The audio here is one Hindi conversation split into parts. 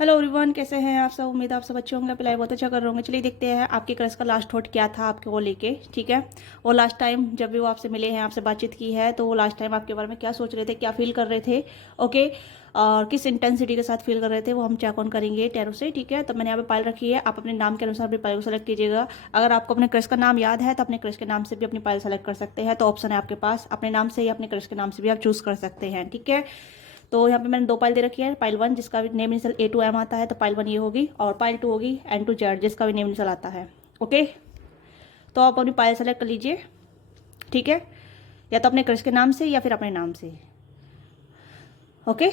हेलो एवरीवन, कैसे हैं आप सब। उम्मीद है आप सब अच्छे होंगे, पहले बहुत अच्छा कर रहे होंगे। चलिए देखते हैं आपके क्रश का लास्ट थॉट क्या था आपके को लेके। ठीक है, और लास्ट टाइम जब भी वो आपसे मिले हैं, आपसे बातचीत की है, तो वो लास्ट टाइम आपके बारे में क्या सोच रहे थे, क्या फील कर रहे थे। ओके, और किस इंटेंसिटी के साथ फील कर रहे थे, वो हम चेक ऑन करेंगे टैरो से। ठीक है, तो मैंने यहाँ पे पाइल रखी है, आप अपने नाम के अनुसार अपनी पाइल को सेलेक्ट कीजिएगा। अगर आपको अपने क्रश का नाम याद है तो अपने क्रश के नाम से भी अपनी पाइल सेलेक्ट कर सकते हैं। तो ऑप्शन है आपके पास, अपने नाम से या अपने क्रश के नाम से भी आप चूज कर सकते हैं। ठीक है, तो यहाँ पे मैंने दो पाइल दे रखी है। पाइल वन जिसका भी name initial A to M आता है, तो पाइल वन ये होगी, और पाइल टू होगी N to Z जिसका भी नेम इनिशियल आता है। ओके, तो आप अपनी पाइल सेलेक्ट कर लीजिए। ठीक है, या तो अपने क्रश के नाम से या फिर अपने नाम से। ओके,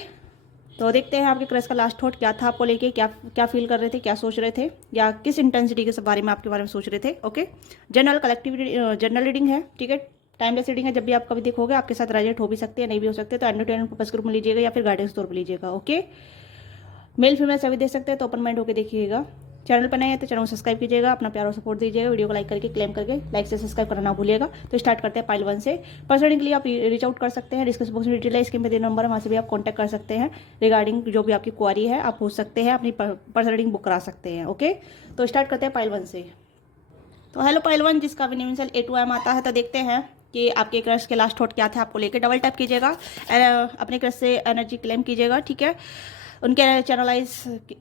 तो देखते हैं आपके क्रश का लास्ट थॉट क्या था आपको लेके, क्या क्या फील कर रहे थे, क्या सोच रहे थे, या किस इंटेंसिटी के बारे में आपके बारे में सोच रहे थे। Okay, general collective general reading है। ठीक है, टाइमलेस रीडिंग है। जब भी आप कभी देखोगे आपके साथ रेजोनेट हो भी सकते हैं, नहीं भी हो सकते, तो एंटरटेनमेंट पर्पस ग्रुप में लीजिएगा या फिर गाइडेंस तौर पर लीजिएगा। ओके, मेल फीमेल सभी दे सकते हैं, तो ओपन माइंड होकर देखिएगा। चैनल पर नए हैं तो चैनल को सब्सक्राइब कीजिएगा, अपना प्यार और सपोर्ट दीजिएगा, वीडियो को लाइक करके क्लेम करके लाइक से सब्सक्राइब करना ना भूलिएगा। तो स्टार्ट करते हैं पाइल वन से। पर्सनली के लिए आप रीच आउट कर सकते हैं, डिस्क्रिप्शन बॉक्स में डिटेल है, स्क्रीन पे दिए नंबर है, वहाँ से भी आप कॉन्टैक्ट कर सकते हैं। रिगार्डिंग जो भी आपकी क्वारी है आप पूछ सकते हैं, अपनी पर्सनल रीडिंग बुक करा सकते हैं। ओके, तो स्टार्ट करते हैं पाइल वन से। तो हेलो पाइल वन जिसका भी name initial A to M आता है, तो देखते हैं कि आपके क्रश के लास्ट थॉट क्या थे आपको लेके। डबल टैप कीजिएगा, अपने क्रश से एनर्जी क्लेम कीजिएगा। ठीक है, उनके चैनलाइज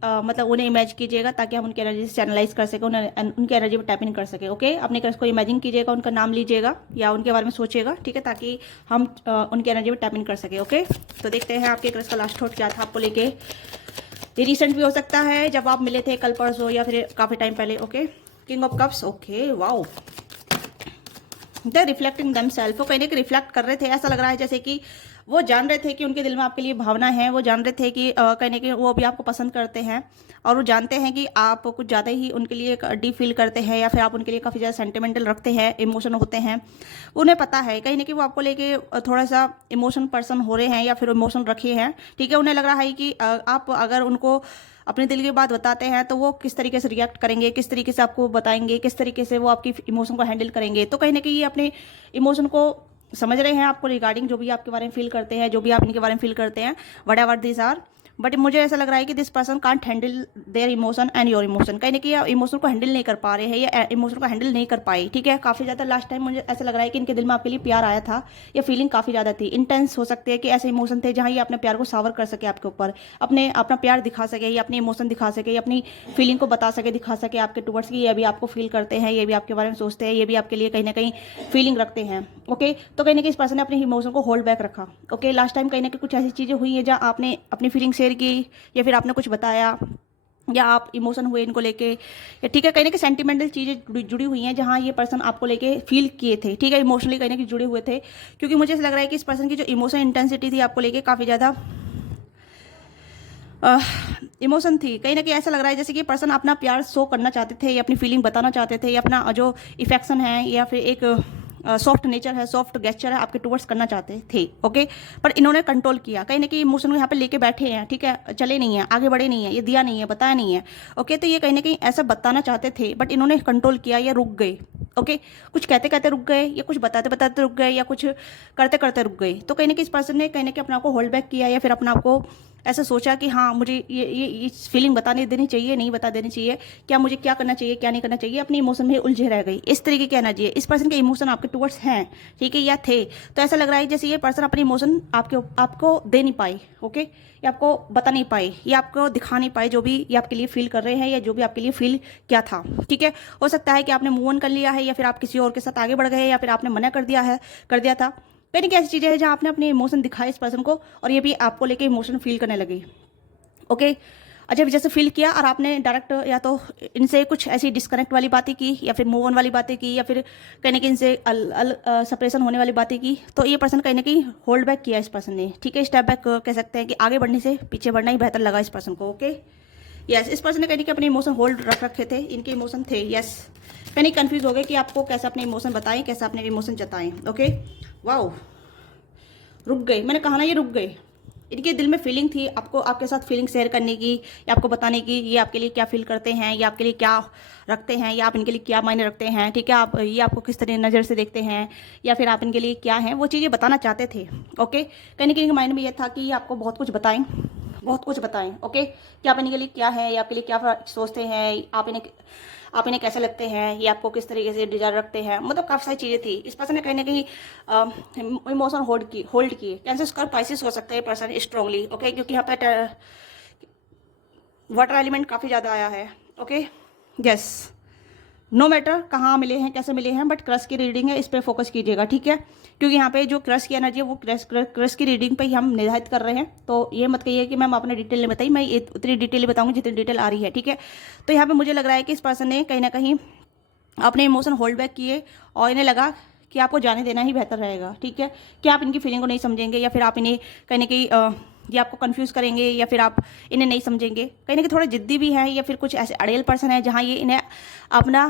मतलब उन्हें इमेज कीजिएगा ताकि हम उनकी एनर्जी से चैनलाइज कर सकें, उन्हें उनकी एनर्जी में टैप इन कर सकें। ओके, अपने क्रश को इमेजिन कीजिएगा, उनका नाम लीजिएगा या उनके बारे में सोचिएगा। ठीक है, ताकि हम उनकी एनर्जी में टैप इन कर सकें। ओके, तो देखते हैं आपके क्रश का लास्ट थॉट क्या था आपको लेके। ये रिसेंट भी हो सकता है, जब आप मिले थे कल परसों या फिर काफ़ी टाइम पहले। Okay, king of cups. Okay, wow, the reflecting them self. वो कहने के रिफ्लेक्ट कर रहे थे, ऐसा लग रहा है जैसे कि वो जान रहे थे कि उनके दिल में आपके लिए भावना है। वो जान रहे थे कि कहने के वो भी आपको पसंद करते हैं, और वो जानते हैं कि आप कुछ ज़्यादा ही उनके लिए डीप फील करते हैं, या फिर आप उनके लिए काफ़ी ज़्यादा सेंटिमेंटल रखते हैं, इमोशन होते हैं। उन्हें पता है कहीं ना कहीं वो आपको लेके थोड़ा सा इमोशन पर्सन हो रहे हैं या फिर इमोशन रखे हैं। ठीक है, उन्हें लग रहा है कि आप अगर उनको अपने दिल की बात बताते हैं तो वो किस तरीके से रिएक्ट करेंगे, किस तरीके से आपको बताएंगे, किस तरीके से वो आपकी इमोशन को हैंडल करेंगे। तो कहीं ना कहीं ये अपने इमोशन को समझ रहे हैं आपको रिगार्डिंग जो भी आपके बारे में फील करते हैं, जो भी आप इनके बारे में फील करते हैं, whatever this are. But मुझे ऐसा लग रहा है कि this person can't handle their emotion and your emotion. कहीं ना कहीं इमोशन को हैंडल नहीं कर पा रहे हैं या इमोशन को हैंडल नहीं कर पाए। ठीक है, काफ़ी ज़्यादा लास्ट टाइम मुझे ऐसा लग रहा है कि इनके दिल में आपके लिए प्यार आया था, या फीलिंग काफ़ी ज़्यादा थी, इंटेंस हो सकते हैं कि ऐसे इमोशन थे जहाँ ये अपने प्यार को सावर कर सके आपके ऊपर, अपना प्यार दिखा सके, या अपने इमोशन दिखा सके, या अपनी फीलिंग को बता सके, दिखा सके आपके टुवर्ड्स की ये भी आपको फील करते हैं, ये भी आपके बारे में सोचते हैं, ये भी आपके लिए कहीं ना कहीं फीलिंग रखते हैं। ओके, तो कहीं ना कहीं इस पर्सन ने अपने इमोशन को होल्ड बैक रखा। ओके, लास्ट टाइम कहीं ना कहीं कुछ ऐसी चीज़ें हुई हैं जहाँ आपने अपनी फीलिंग शेयर की, या फिर आपने कुछ बताया, या आप इमोशन हुए इनको लेके, या ठीक है कहीं ना कहीं सेंटिमेंटल चीज़ें जुड़ी हुई हैं जहाँ ये पर्सन आपको लेके फील किए थे। ठीक है, इमोशनली कहीं ना कहीं जुड़े हुए थे, क्योंकि मुझे ऐसा लग रहा है कि इस पर्सन की जो इमोशन इंटेंसिटी थी आपको लेके काफ़ी ज़्यादा इमोशन थी। कहीं ना कहीं ऐसा लग रहा है जैसे कि पर्सन अपना प्यार शो करना चाहते थे, या अपनी फीलिंग बताना चाहते थे, या अपना जो इफेक्शन है या फिर एक सॉफ्ट नेचर है, सॉफ्ट गेस्चर है आपके टुवर्ड्स करना चाहते थे। ओके, पर इन्होंने कंट्रोल किया, कहीं ना कहीं इमोशन को यहाँ पे लेके बैठे हैं। ठीक है, चले नहीं है, आगे बढ़े नहीं है, ये दिया नहीं है, बताया नहीं है। ओके, तो ये कहीं ना कहीं ऐसा बताना चाहते थे, बट इन्होंने कंट्रोल किया या रुक गए। ओके, कुछ कहते कहते रुक गए, या कुछ बताते बताते रुक गए, या कुछ करते करते रुक गए। तो कहीं ना कहीं इस पर्सन ने कहीं ना कहीं अपने आप को होल्ड बैक किया, या फिर अपने आप को ऐसा सोचा कि हाँ मुझे ये फीलिंग बताने देनी चाहिए, नहीं बता देनी चाहिए, क्या मुझे क्या करना चाहिए, क्या नहीं करना चाहिए, अपनी इमोशन में उलझे रह गई। इस तरीके की एनर्जी है, इस पर्सन के इमोशन आपके टुवर्ड्स हैं। ठीक है, या थे। तो ऐसा लग रहा है जैसे ये पर्सन अपने इमोशन आपको दे नहीं पाए। ओके, या आपको बता नहीं पाए, या आपको दिखा नहीं पाए जो भी ये आपके लिए फील कर रहे हैं, या जो भी आपके लिए फील क्या था। ठीक है, हो सकता है कि आपने मूव ऑन कर लिया है, या फिर आप किसी और के साथ आगे बढ़ गए, या फिर आपने मना कर दिया था। कहीं ना कहीं ऐसी चीज़ें हैं जहाँ आपने अपने इमोशन दिखाए इस पर्सन को, और ये भी आपको लेके इमोशन फील करने लगे। ओके, अच्छा जैसे फील किया और आपने डायरेक्ट या तो इनसे कुछ ऐसी डिस्कनेक्ट वाली बातें की, या फिर मूव ऑन वाली बातें की, या फिर कहीं ना कहीं इनसे सेपरेशन होने वाली बातें की, तो ये पर्सन कहीं ना कहीं होल्ड बैक किया इस पर्सन ने। ठीक है, स्टेप बैक कह सकते हैं कि आगे बढ़ने से पीछे बढ़ना ही बेहतर लगा इस पर्सन को। ओके, यस, इस पर्सन ने कहीं ना कहीं अपने इमोशन होल्ड रख रखे थे, इनके इमोशन थे। यस, कहीं कंफ्यूज हो गए कि आपको कैसे अपने इमोशन बताएं, कैसे अपने इमोशन जताएं। ओके, वाओ, रुक गए, मैंने कहा ना ये रुक गए। इनके दिल में फीलिंग थी आपको, आपके साथ फीलिंग शेयर करने की, या आपको बताने की, ये आपके लिए क्या फील करते हैं, या आपके लिए क्या रखते हैं, या आप इनके लिए क्या मायने रखते हैं। ठीक है, आप ये आपको किस तरह नज़र से देखते हैं, या फिर आप इनके लिए क्या हैं, वो चीज़ें बताना चाहते थे। ओके, कहीं ना कहीं माइंड में ये था कि ये आपको बहुत कुछ बताएं, बहुत कुछ बताएं। ओके, कि आप इनके लिए क्या है, या आपके लिए क्या सोचते हैं, आप इन्हें कैसे लगते हैं, ये आपको किस तरीके से डिजायर रखते हैं, मतलब काफ़ी सारी चीज़ें थी। इस पर्सन ने कहीं ना कहीं इमोशन होल्ड किए। कैंसर स्कॉर्पियो पाइसेस हो सकते हैं पर्सन स्ट्रांगली। ओके, क्योंकि यहाँ पे वाटर एलिमेंट काफ़ी ज़्यादा आया है। ओके, यस, नो मैटर कहाँ मिले हैं, कैसे मिले हैं, बट क्रश की रीडिंग है, इस पर फोकस कीजिएगा, ठीक है। क्योंकि यहाँ पे जो क्रश की एनर्जी है वो क्रश की रीडिंग पे ही हम निर्धारित कर रहे हैं। तो ये मत कहिए कि मैम आपने डिटेल नहीं बताई, मैं उतनी डिटेल बताऊंगी जितनी डिटेल आ रही है, ठीक है। तो यहाँ पे मुझे लग रहा है कि इस पर्सन ने कहीं ना कहीं अपने इमोशन होल्ड बैक किए, और इन्हें लगा कि आपको जाने देना ही बेहतर रहेगा, ठीक है। कि आप इनकी फीलिंग को नहीं समझेंगे, या फिर आप इन्हें कहीं ना कहीं ये आपको कंफ्यूज करेंगे, या फिर आप इन्हें नहीं समझेंगे। कहीं ना कहीं थोड़ा जिद्दी भी है, या फिर कुछ ऐसे अड़ेल पर्सन है जहाँ ये इन्हें अपना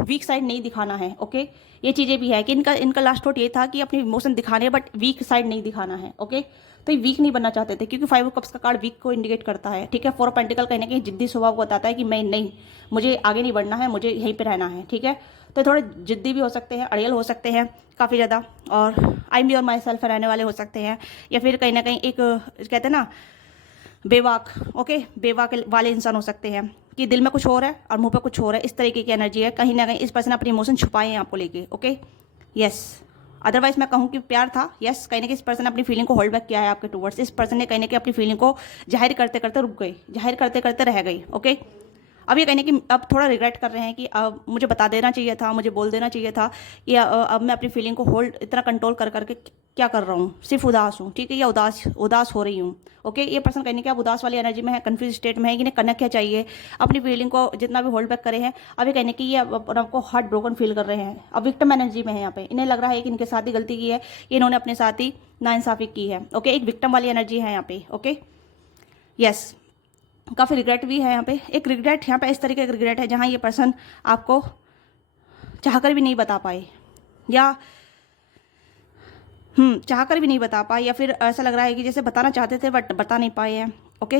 वीक साइड नहीं दिखाना है। ओके, ये चीज़ें भी है कि इनका लास्ट थॉट ये था कि अपने इमोशन दिखाने हैं, बट वीक साइड नहीं दिखाना है। ओके, तो ये वीक नहीं बनना चाहते थे, क्योंकि 5 ऑफ कप्स का कार्ड वीक को इंडिकेट करता है, ठीक है। 4 ऑफ पेंटिकल कहीं ना कहीं जिद्दी स्वभाव को बताता है कि मैं नहीं, मुझे आगे नहीं बढ़ना है, मुझे यहीं पे रहना है, ठीक है। तो थोड़े जिद्दी भी हो सकते हैं, अड़ियल हो सकते हैं काफ़ी ज़्यादा, और आई मी और माई सेल्फ रहने वाले हो सकते हैं, या फिर कहीं ना कहीं एक कहते हैं ना बेवाक। ओके, बेवाक वाले इंसान हो सकते हैं कि दिल में कुछ और है और मुंह पे कुछ और है, इस तरीके की एनर्जी है। कहीं ना कहीं इस पर्सन अपने इमोशन छुपाए हैं आपको लेके। ओके, यस, अदरवाइज मैं कहूँ कि प्यार था। यस, कहीं ना कहीं इस पर्सन ने अपनी फीलिंग को होल्ड बैक किया है आपके टूवर्ड्स। इस पर्सन ने कहीं ना कहीं अपनी फीलिंग को जाहिर करते करते रुक गई, जाहिर करते करते रह गई। ओके, अब ये कहने की अब थोड़ा रिग्रेट कर रहे हैं कि अब मुझे बता देना चाहिए था, मुझे बोल देना चाहिए था, या अब मैं अपनी फीलिंग को होल्ड इतना कंट्रोल कर करके क्या कर रहा हूँ, सिर्फ उदास हूँ, ठीक है, या उदास हो रही हूँ। ओके, ये पर्सन कहने की अब उदास वाली एनर्जी में है, कंफ्यूज स्टेट में है, इन्हें करना क्या चाहिए। अपनी फीलिंग को जितना भी होल्ड बैक करे हैं, अब ये कहने की ये आपको हार्ट ब्रोकन फील कर रहे हैं, अब विक्टिम एनर्जी में है यहाँ पे। इन्हें लग रहा है कि इनके साथ ही गलती की है, कि इन्होंने अपने साथ ही नाइंसाफी की है। ओके, एक विक्टिम वाली एनर्जी है यहाँ पे। ओके, यस, काफ़ी रिग्रेट भी है यहाँ पे। एक रिग्रेट यहाँ पे इस तरीके का रिग्रेट है जहाँ ये पर्सन आपको चाहकर भी नहीं बता पाए, या चाहकर भी नहीं बता पाए, या फिर ऐसा लग रहा है कि जैसे बताना चाहते थे बट बता नहीं पाए हैं। ओके,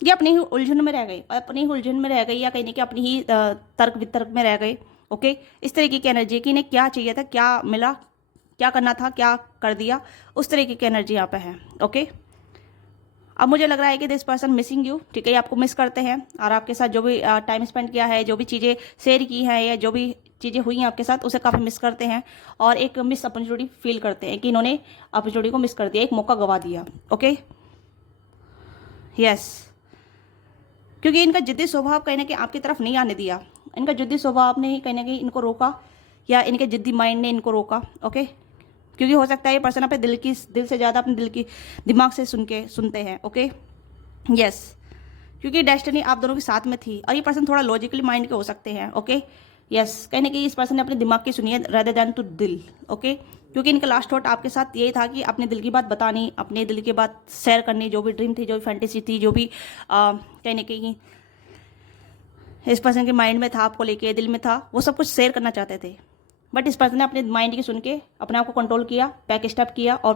ये अपनी ही उलझन में रह गए, अपनी ही उलझन में रह गई, या कहीं नहीं कि अपनी ही तर्क वितर्क में रह गए। ओके, इस तरीके की एनर्जी कि इन्हें क्या चाहिए था, क्या मिला, क्या करना था, क्या कर दिया, उस तरीके की एनर्जी यहाँ पे है। ओके, अब मुझे लग रहा है कि दिस पर्सन मिसिंग यू, ठीक है, ये आपको मिस करते हैं, और आपके साथ जो भी टाइम स्पेंड किया है, जो भी चीज़ें शेयर की हैं, या जो भी चीज़ें हुई हैं आपके साथ, उसे काफ़ी मिस करते हैं, और एक मिस अपॉर्चुनिटी फील करते हैं कि इन्होंने अपॉर्चुनिटी को मिस कर दिया, एक मौका गवा दिया। ओके, यस, क्योंकि इनका जिद्दी स्वभाव कहीं ना कहीं आपकी तरफ नहीं आने दिया, इनका जिद्दी स्वभाव ने ही कहीं ना कहीं इनको रोका, या इनके जिद्दी माइंड ने इनको रोका। ओके, क्योंकि हो सकता है ये पर्सन अपने दिल से ज़्यादा अपने दिमाग से सुनते हैं। ओके, यस, क्योंकि डेस्टिनी आप दोनों के साथ में थी, और ये पर्सन थोड़ा लॉजिकली माइंड के हो सकते हैं। ओके, यस, कहीं ना कहीं इस पर्सन ने अपने दिमाग की सुनी है रेदर देन टू दिल। ओके, क्योंकि इनका लास्ट थॉट आपके साथ यही था कि अपने दिल की बात बतानी, अपने दिल की बात शेयर करनी, जो भी ड्रीम थी, जो भी फैंटेसी थी, जो भी कहीं ना कहीं इस पर्सन के माइंड में था, आपको लेके दिल में था, वो सब कुछ शेयर करना चाहते थे। बट इस पर्सन ने अपने माइंड की सुन के अपने आप को कंट्रोल किया, बैक स्टेप किया, और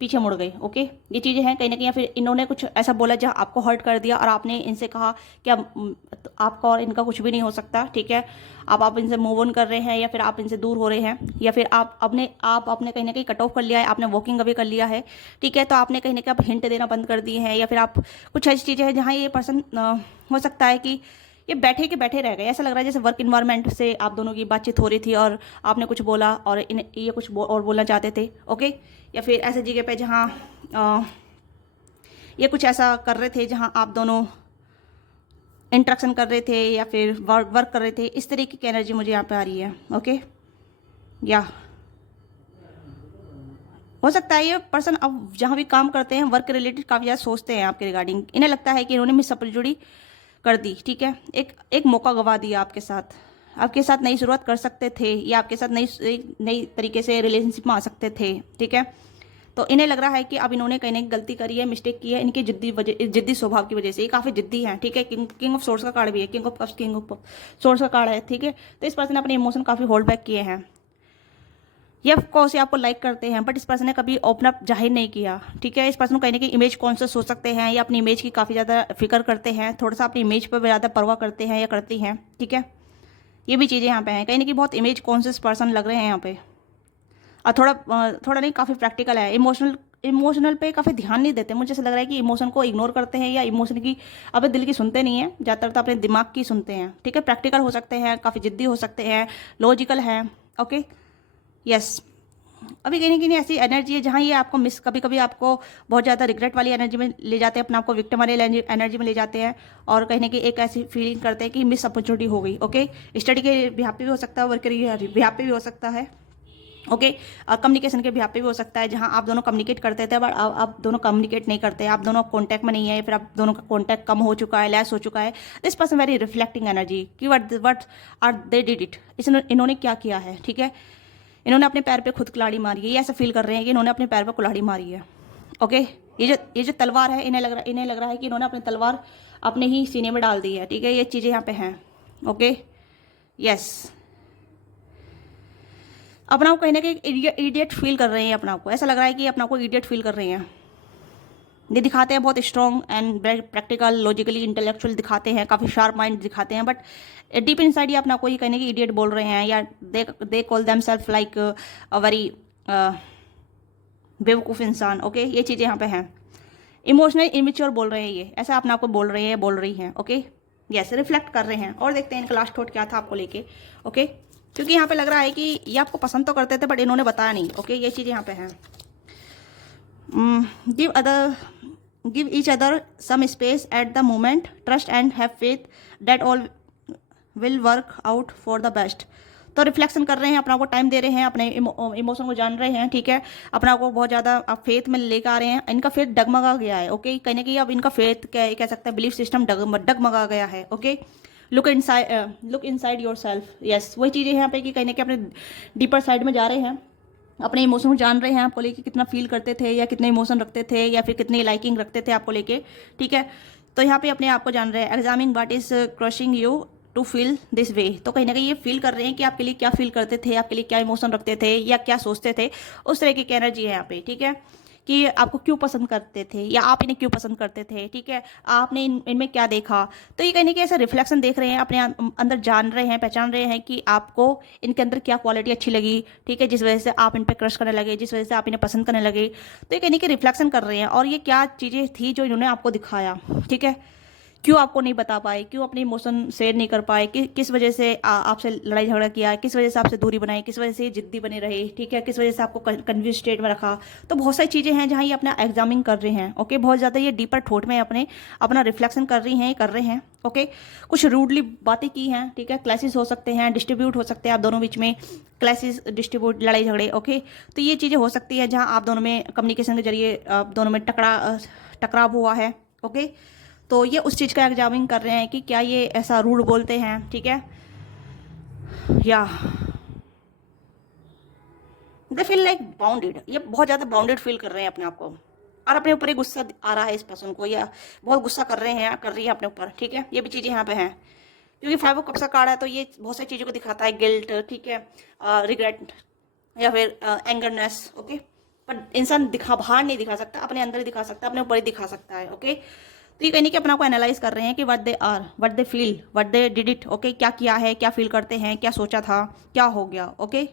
पीछे मुड़ गए। ओके, ये चीज़ें हैं कहीं ना कहीं, या फिर इन्होंने कुछ ऐसा बोला जहाँ आपको हर्ट कर दिया, और आपने इनसे कहा कि आपका और इनका कुछ भी नहीं हो सकता, ठीक है। आप इनसे मूव ऑन कर रहे हैं, या फिर आप इनसे दूर हो रहे हैं, या फिर आप आपने कहीं ना कहीं कट ऑफ कर लिया है, आपने वॉकिंग अवे कर लिया है, ठीक है। तो आपने कहीं ना कहीं आप हिंट देना बंद कर दिए हैं, या फिर आप कुछ ऐसी चीज़ें हैं जहाँ ये पर्सन हो सकता है कि ये बैठे के बैठे रह गए। ऐसा लग रहा है जैसे वर्क इन्वायरमेंट से आप दोनों की बातचीत हो रही थी, और आपने कुछ बोला और ये कुछ और बोलना चाहते थे। ओके, या फिर ऐसे जगह पे जहाँ ये कुछ ऐसा कर रहे थे जहाँ आप दोनों इंटरेक्शन कर रहे थे, या फिर वर्क कर रहे थे, इस तरीके की एनर्जी मुझे यहाँ पे आ रही है। ओके, या हो सकता है ये पर्सन अब जहाँ भी काम करते हैं वर्क रिलेटेड काफ़ी ज़्यादा सोचते हैं आपके रिगार्डिंग। इन्हें लगता है कि इन्होंने मिस अपॉर्चुनिटी कर दी, ठीक है, एक मौका गवा दिया आपके साथ नई शुरुआत कर सकते थे, या आपके साथ नई तरीके से रिलेशनशिप में आ सकते थे, ठीक है। तो इन्हें लग रहा है कि अब इन्होंने कहीं ना कहीं गलती करी है, मिस्टेक की है, इनकी जिद्दी स्वभाव की वजह से। ये काफ़ी जिद्दी है, ठीक है। किंग ऑफ सोर्स का कार्ड भी है, king of cups, king of source का कार्ड है, ठीक है। तो इस पर्सन ने अपने इमोशन काफ़ी होल्ड बैक किए हैं। ये ऑफकोर्स ये आपको लाइक करते हैं, बट इस पर्सन ने कभी ओपन अप जाहिर नहीं किया, ठीक है। इस पर्सन को कहीं ना कहीं इमेज कॉन्शियस हो सकते हैं, या अपनी इमेज की काफ़ी ज़्यादा फिक्र करते हैं, थोड़ा सा अपनी इमेज पर ज़्यादा परवाह करते हैं या करती हैं, ठीक है। ये भी चीज़ें यहाँ पे हैं, कहीं ना कहीं बहुत इमेज कॉन्शियस पर्सन लग रहे हैं यहाँ पे। और थोड़ा नहीं, काफ़ी प्रैक्टिकल है, इमोशनल पे काफ़ी ध्यान नहीं देते। मुझे ऐसा लग रहा है कि इमोशन को इग्नोर करते हैं या इमोशन की अपने दिल की सुनते नहीं हैं, ज़्यादातर तो अपने दिमाग की सुनते हैं। ठीक है, प्रैक्टिकल हो सकते हैं, काफ़ी जिद्दी हो सकते हैं, लॉजिकल हैं। Okay, yes. अभी कहीं ना कहीं ऐसी एनर्जी है जहाँ ये आपको मिस, कभी कभी आपको बहुत ज़्यादा रिग्रेट वाली एनर्जी में ले जाते हैं, अपने आपको विक्टिम वाली एनर्जी में ले जाते हैं, और कहीं ना कहीं एक ऐसी फीलिंग करते हैं कि मिस अपॉर्चुनिटी हो गई। ओके, स्टडी के बिहाफ पे भी हो सकता है, वर्क के बिहाफ पे भी हो सकता है। ओके, कम्युनिकेशन के बिहाफ पे भी हो सकता है, जहाँ आप दोनों कम्युनिकेट करते थे बट आप दोनों कम्युनिकेट नहीं करते, आप दोनों कॉन्टैक्ट में नहीं है, फिर आप दोनों का कॉन्टैक्ट कम हो चुका है, लेस हो चुका है। This person very reflecting energy कि what are they did it, इन्होंने क्या किया है। ठीक है, इन्होंने अपने पैर पे खुद कुल्हाड़ी मारी है, ये ऐसा फील कर रहे हैं कि इन्होंने अपने पैर पे कुल्हाड़ी मारी है। ओके, ये जो तलवार है, इन्हें लग रहा है कि इन्होंने अपनी तलवार अपने ही सीने में डाल दी है। ठीक है, ये चीज़ें यहाँ पे हैं। Okay, yes. अपना को कहीं ना कहीं इडियट फील कर रहे हैं, अपना को ऐसा लग रहा है कि अपना को इडियट फील कर रहे हैं। ये दिखाते हैं बहुत strong and practical, logically intellectual दिखाते हैं, काफ़ी शार्प माइंड दिखाते हैं, बट डीप इनसाइड ये अपना को ही कहने की इडियट बोल रहे हैं, या they call them self like a very बेवकूफ़ इंसान। ओके, ये चीज़ें यहाँ पे हैं। इमोशनल इमेच्योर बोल रहे हैं, ये ऐसा अपना को बोल रहे हैं, बोल रही हैं। ओके, यस, रिफ्लेक्ट कर रहे हैं। और देखते हैं इनका लास्ट थॉट क्या था आपको लेके। ओके, क्योंकि यहाँ पे लग रहा है कि ये आपको पसंद तो करते थे बट इन्होंने बताया नहीं। ओके, ये चीज़ें यहाँ पे हैं। Give each other some space at the moment, trust and have faith that all will work out for the best. तो रिफ्लेक्शन कर रहे हैं, अपना को टाइम दे रहे हैं, अपने इमोशन को जान रहे हैं। ठीक है, अपना को बहुत ज़्यादा आप फेथ में लेकर आ रहे हैं। इनका फेथ डगमगा गया है। ओके, कहीं ना कहीं अब इनका फेथ कह सकते हैं, बिलीफ सिस्टम डगमगा गया है। Okay, look inside your self. Yes, वही चीज़ें यहाँ पे कि कहीं ना कहीं अपने डीपर साइड में जा रहे हैं, अपने इमोशन को जान रहे हैं, आपको लेके कितना फील करते थे, या कितने इमोशन रखते थे, या फिर कितनी लाइकिंग रखते थे आपको लेके। ठीक है, तो यहाँ पे अपने आप को जान रहे हैं। Examine what is crushing you to feel this way. तो कहीं ना कहीं ये फील कर रहे हैं कि आपके लिए क्या फील करते थे, आपके लिए क्या इमोशन रखते थे, या क्या सोचते थे, उस तरह की एनर्जी है यहाँ पे। ठीक है, कि आपको क्यों पसंद करते थे, या आप इन्हें क्यों पसंद करते थे। ठीक है, आपने इनमें क्या देखा। तो ये कहने की ऐसा रिफ्लेक्शन देख रहे हैं, अपने अंदर जान रहे हैं, पहचान रहे हैं कि आपको इनके अंदर क्या क्वालिटी अच्छी लगी। ठीक है, जिस वजह से आप इन पर क्रश करने लगे, जिस वजह से आप इन्हें पसंद करने लगे। तो ये कहने की रिफ्लेक्शन कर रहे हैं, और ये क्या चीज़ें थी जो इन्होंने आपको दिखाया। ठीक है, क्यों आपको नहीं बता पाए, क्यों अपने इमोशन शेयर नहीं कर पाए, किस वजह से आपसे लड़ाई झगड़ा किया, किस वजह से आपसे दूरी बनाई, किस वजह से ये जिद्दी बने रहे। ठीक है, किस वजह से आपको कन्फ्यूज स्टेट में रखा। तो बहुत सारी चीज़ें हैं जहाँ ये अपना एग्जामिन कर रहे हैं। ओके, बहुत ज़्यादा ये डीपर थॉट में अपना रिफ्लेक्शन कर रहे हैं। ओके, कुछ रूडली बातें की हैं। ठीक है, क्लैसेस हो सकते हैं, डिस्ट्रीब्यूट हो सकते हैं आप दोनों बीच में, क्लैसेस डिस्ट्रीब्यूट, लड़ाई झगड़े। ओके, तो ये चीज़ें हो सकती है जहाँ आप दोनों में कम्युनिकेशन के जरिए आप दोनों में टकराव हुआ है। ओके, तो ये उस चीज़ का एग्जामिन कर रहे हैं कि क्या ये ऐसा रूड बोलते हैं। ठीक है, या दे फील लाइक बाउंडेड, ये बहुत ज़्यादा बाउंडेड फील कर रहे हैं अपने आप को, और अपने ऊपर ही गुस्सा आ रहा है इस पर्सन को, या बहुत गुस्सा कर रहे हैं, कर रही है अपने ऊपर। ठीक है, ये भी चीज़ें यहाँ पे हैं, क्योंकि 5 ऑफ कप्स का कार्ड है, तो ये बहुत सारी चीज़ों को दिखाता है। गिल्ट, ठीक है, रिग्रेट, या फिर एंगरनेस। ओके, पर इंसान बाहर नहीं दिखा सकता, अपने अंदर ही दिखा सकता है, अपने ऊपर ही दिखा सकता है। ओके, तो ये कहने कि अपना को एनालाइज कर रहे हैं कि what they are, what they feel, what they did it. Okay, क्या किया है, क्या फील करते हैं, क्या सोचा था, क्या हो गया। ओके,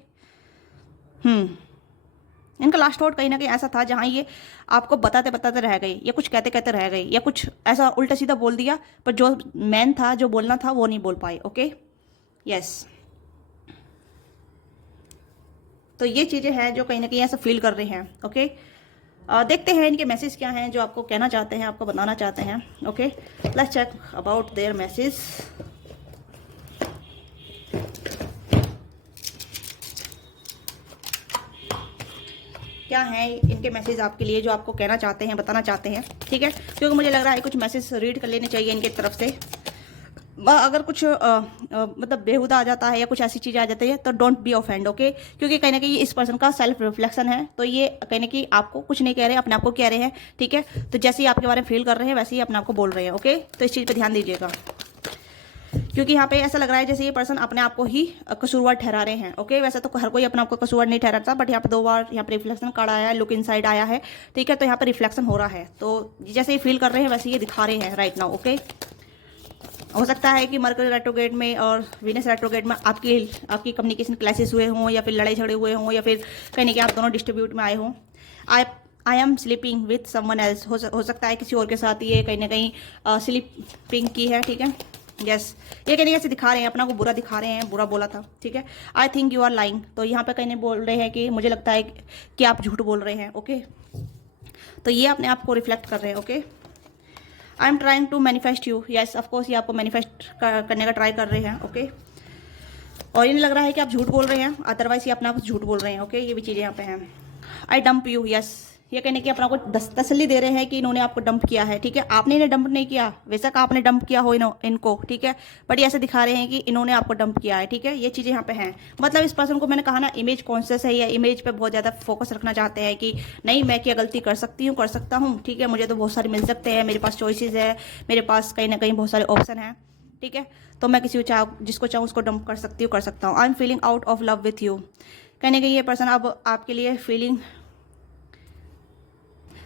इनका लास्ट थॉट कहीं ना कहीं ऐसा था जहाँ ये आपको बताते बताते रह गए, या कुछ कहते कहते रह गए, या कुछ ऐसा उल्टा सीधा बोल दिया, पर जो मैन था, जो बोलना था, वो नहीं बोल पाए। Okay, yes. तो ये चीज़ें हैं जो कहीं ना कहीं ऐसा फील कर रहे हैं। ओके, देखते हैं इनके मैसेज क्या हैं जो आपको कहना चाहते हैं, आपको बताना चाहते हैं। Okay, let's check about their message. क्या है इनके मैसेज आपके लिए जो आपको कहना चाहते हैं, बताना चाहते हैं। ठीक है, क्योंकि मुझे लग रहा है कुछ मैसेज रीड कर लेने चाहिए इनके तरफ से। अगर कुछ मतलब बेहुदा आ जाता है, या कुछ ऐसी चीज़ आ जाती है, तो डोंट बी ऑफेंड। ओके, क्योंकि कहीं ना कहीं इस पर्सन का सेल्फ रिफ्लेक्शन है, तो ये कहीं ना कहीं आपको कुछ नहीं कह रहे हैं, अपने आप को कह रहे हैं। ठीक है, तो जैसे ही आपके बारे में फील कर रहे हैं, वैसे ही अपने आप को बोल रहे हैं। ओके, तो इस चीज़ पर ध्यान दीजिएगा, क्योंकि यहाँ पे ऐसा लग रहा है जैसे ये पर्सन अपने आप को ही कसूरवार ठहरा रहे हैं। ओके, वैसे तो हर कोई अपने आप को कसूरवार नहीं ठहराता, बट यहाँ पे 2 बार यहाँ पे रिफ्लेक्शन कार्ड आया है, लुक इनसाइड आया है। ठीक है, तो यहाँ पे रिफ्लेक्शन हो रहा है, तो जैसे ये फील कर रहे हैं वैसे ये दिखा रहे हैं राइट नाउ। ओके, हो सकता है कि मरकरी रेट्रोग्रेड में और वीनस रेट्रोग्रेड में आपकी कम्युनिकेशन क्लासेस हुए हों, या फिर लड़ाई झगड़े हुए हों, या फिर कहीं ना कहीं आप दोनों डिस्ट्रीब्यूट में आए हों। I am sleeping with someone else, हो सकता है किसी और के साथ ये कहीं ना कहीं स्लीपिंग की है, ठीक है। यस, ये कहने कैसे दिखा रहे हैं, अपना को बुरा दिखा रहे हैं, बुरा बोला था, ठीक है। I think you are lying, तो यहाँ पे कहने बोल रहे हैं कि मुझे लगता है कि आप झूठ बोल रहे हैं, ओके। तो ये अपने आप को रिफ्लेक्ट कर रहे हैं, okay. I am trying to manifest you, yes of course ये आपको मैनिफेस्ट करने का ट्राई कर रहे हैं, ओके। और ये नहीं लग रहा है कि आप झूठ बोल रहे हैं, अदरवाइज ये अपना आप झूठ बोल रहे हैं, ओके। ये भी चीज़ें यहाँ पे हैं। आई डंप यू, यस, ये कहने की अपना को तसल्ली दे रहे हैं कि इन्होंने आपको डंप किया है, ठीक है। आपने इन्हें डंप नहीं किया, वैसा का आपने डंप किया हो इनको, ठीक है, बट ये ऐसे दिखा रहे हैं कि इन्होंने आपको डंप किया है, ठीक है। ये चीज़ें यहाँ पे हैं। मतलब इस पर्सन को मैंने कहा ना, इमेज कॉन्शियस है या इमेज पे बहुत ज़्यादा फोकस रखना चाहते हैं कि नहीं मैं क्या गलती कर सकती हूँ, कर सकता हूँ, ठीक है। मुझे तो बहुत सारे मिल सकते हैं, मेरे पास चॉइसेस है, मेरे पास कहीं ना कहीं बहुत सारे ऑप्शन हैं, ठीक है। तो मैं किसी को जिसको चाहूँ उसको डंप कर सकती हूँ, कर सकता हूँ। I am feeling out of love with you, कहने के ये पर्सन अब आपके लिए फीलिंग,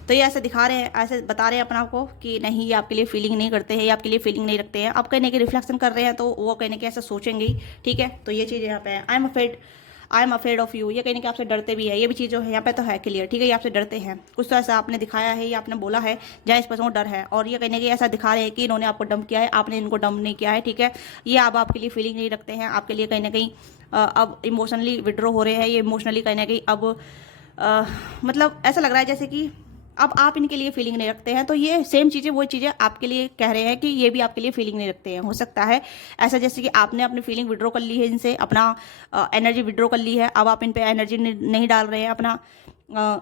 तो ये ऐसे दिखा रहे हैं, ऐसे बता रहे हैं अपना को कि नहीं ये आपके लिए फीलिंग नहीं करते हैं, ये आपके लिए फीलिंग नहीं रखते हैं। अब कहने के रिफ्लेक्शन कर रहे हैं तो वो कहने के ऐसा सोचेंगे ही, ठीक है। तो ये चीज़ यहाँ पे है। I am afraid of you, ये कहने के आपसे डरते भी है, ये भी चीज़ जो है यहाँ पे तो है क्लियर, ठीक है। ये आपसे डरते हैं, कुछ तो ऐसा आपने दिखाया है या आपने बोला है जहाँ इस पर्सन को डर है। और ये कहने के ऐसा दिखा रहे हैं कि इन्होंने आपको डंप किया है, आपने इनको डंप नहीं किया है, ठीक है। ये अब आपके लिए फीलिंग नहीं रखते हैं, आपके लिए कहीं ना कहीं अब इमोशनली विड्रॉ हो रहे हैं। ये इमोशनली कहीं ना कहीं अब मतलब ऐसा लग रहा है जैसे कि अब आप इनके लिए फीलिंग नहीं रखते हैं। तो ये सेम चीज़ें वो चीज़ें आपके लिए कह रहे हैं कि ये भी आपके लिए फीलिंग नहीं रखते हैं। हो सकता है ऐसा जैसे कि आपने अपनी फीलिंग विड्रॉ कर ली है इनसे, अपना एनर्जी विड्रॉ कर ली है, अब आप इन पे एनर्जी नहीं डाल रहे हैं, अपना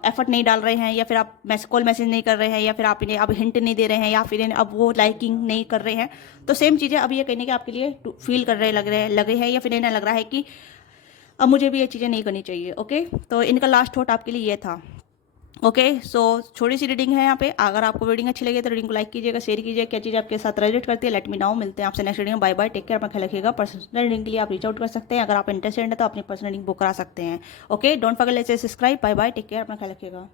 एफर्ट नहीं डाल रहे हैं, या फिर आप कॉल मैसेज नहीं कर रहे हैं, या फिर आप इन्हें अब हिंट नहीं दे रहे हैं, या फिर इन्हें अब वो लाइकिंग नहीं कर रहे हैं। तो सेम चीज़ें अब ये कहने के आपके लिए फील कर रहे लगे हैं, या फिर इन्हें लग रहा है कि अब मुझे भी ये चीज़ें नहीं करनी चाहिए, ओके। तो इनका लास्ट थॉट आपके लिए ये था, ओके। सो छोटी सी रीडिंग है यहाँ पे। अगर आपको रीडिंग अच्छी लगे तो रीडिंग को लाइक कीजिएगा, शेयर कीजिए, क्या चीज़ आपके साथ रिलेट करती है लेट मी नाउ। मिलते हैं आपसे नेक्स्ट रीडिंग में, बाय बाय, टेक केयर, अपना ख्याल रखिएगा। पर्सनल रीडिंग के लिए आप रीच आउट कर सकते हैं, अगर आप इंटरेस्टेड हैं तो अपनी पर्सनल रीडिंग बुक करा सकते हैं, okay. Don't forget to subscribe, bye bye, take care, अपना ख्याल रखिएगा।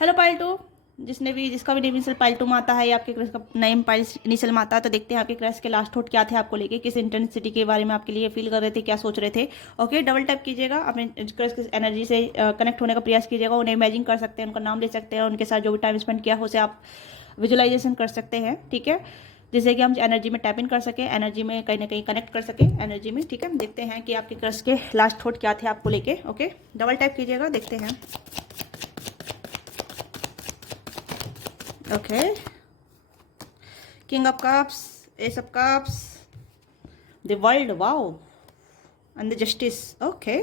हेलो पाइल टू, जिसका भी नेम इनिशियल पाइल टू में आता है या आपके क्रश का नेम पाइल इनिशियल में आता है, तो देखते हैं आपके क्रश के लास्ट थॉट क्या थे आपको लेके, किस इंटेंसिटी के बारे में आपके लिए फील कर रहे थे, क्या सोच रहे थे, ओके। डबल टैप कीजिएगा, अपने क्रश की एनर्जी से कनेक्ट होने का प्रयास कीजिएगा, उन्हें इमेजिन कर सकते हैं, उनका नाम ले सकते हैं, उनके साथ जो भी टाइम स्पेंड किया उसे आप विजुअलाइजेशन कर सकते हैं, ठीक है, जिससे कि हम एनर्जी में टैप इन कर सके, एनर्जी में कहीं ना कहीं कनेक्ट कर सके एनर्जी में, ठीक है। देखते हैं कि आपके क्रश के लास्ट थॉट क्या थे आपको लेके, ओके। डबल टैप कीजिएगा, देखते हैं, okay. King of cups, S of cups, the world, wow, and the justice, okay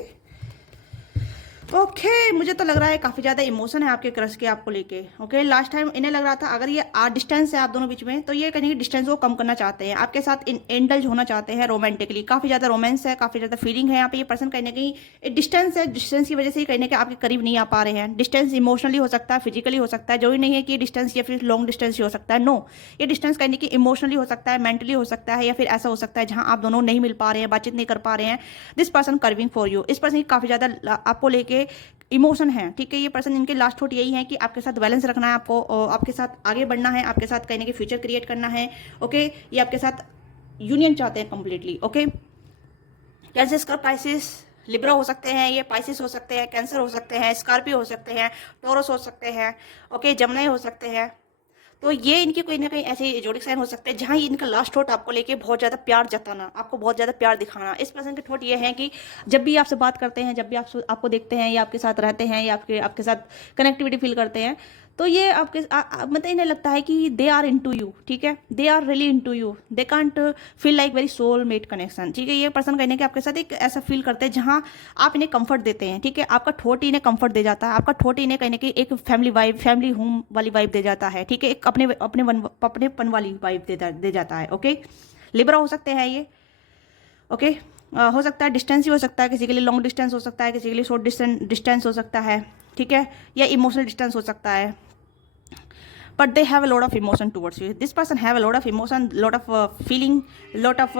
okay. मुझे तो लग रहा है काफ़ी ज़्यादा इमोशन है आपके क्रश के आपको लेके, ओके। लास्ट टाइम इन्हें लग रहा था अगर ये डिस्टेंस है आप दोनों बीच में, तो ये कहीं डिस्टेंस को कम करना चाहते हैं, आपके साथ इंडल्ज होना चाहते हैं रोमांटिकली, काफ़ी ज़्यादा रोमांस है, काफ़ी ज़्यादा फीलिंग है यहाँ पे। ये पर्सन कहीं ना कहीं डिस्टेंस है, डिस्टेंस की वजह से ही कहीं ना कहीं आपके करीब नहीं आ पा रहे हैं। डिस्टेंस इमोशनली हो सकता है, फिजिकली हो सकता है, जो ही नहीं है कि डिस्टेंस या फिर लॉन्ग डिस्टेंस ही हो सकता है, नो। ये डिस्टेंस कहीं ना कहीं इमोशनली हो सकता है, मेंटली हो सकता है, या फिर ऐसा हो सकता है जहाँ आप दोनों नहीं मिल पा रहे हैं, बातचीत नहीं कर पा रहे हैं। This person curving for you, इस पर्सन की काफ़ी ज़्यादा आपको लेके इमोशन है, ठीक है। ये पर्सन, इनके लास्ट थॉट यही है कि आपके साथ बैलेंस रखना है आपको, आपके साथ आगे बढ़ना है, आपके साथ कहीं ना कहीं फ्यूचर क्रिएट करना है, ओके। ये आपके साथ यूनियन चाहते हैं completely, okay. Cancer, Scorpio, Pisces, Libra हो सकते हैं, ये पाइसिस हो सकते हैं, कैंसर हो सकते हैं, स्कॉर्पियो हो सकते हैं, टॉरस हो सकते हैं, ओके, जमुना हो सकते हैं। तो ये इनके कोई ना कहीं ऐसे जोडिक साइन हो सकते हैं जहाँ ये इनका लास्ट थॉट आपको लेके बहुत ज़्यादा प्यार जताना, आपको बहुत ज़्यादा प्यार दिखाना। इस पर्सन के थॉट ये है कि जब भी आपसे बात करते हैं, जब भी आपको देखते हैं या आपके साथ रहते हैं या आपके साथ कनेक्टिविटी फील करते हैं, तो ये आपके मतलब इन्हें लगता है कि दे आर इनटू यू, ठीक है, they are really into you, they can't feel like very soul mate connection, ठीक है। ये पर्सन कहने के आपके साथ एक ऐसा फील करते हैं जहाँ आप इन्हें कंफर्ट देते हैं, ठीक है। आपका थॉट इन्हें कंफर्ट दे जाता है, आपका थॉट इन्हें कहीं ना कहीं एक फैमिली वाइब, फैमिली होम वाली वाइब दे जाता है, ठीक है, एक अपनेपन वाली वाइब दे जाता है, ओके। लिब्रा हो सकते हैं ये, ओके। हो सकता है डिस्टेंस ही हो सकता है, किसी के लिए लॉन्ग डिस्टेंस हो सकता है, किसी के लिए शॉर्ट डिस्टेंस हो सकता है, ठीक है, या इमोशनल डिस्टेंस हो सकता है, but they have a lot of emotion towards you. This person have a lot of emotion, lot of feeling, lot of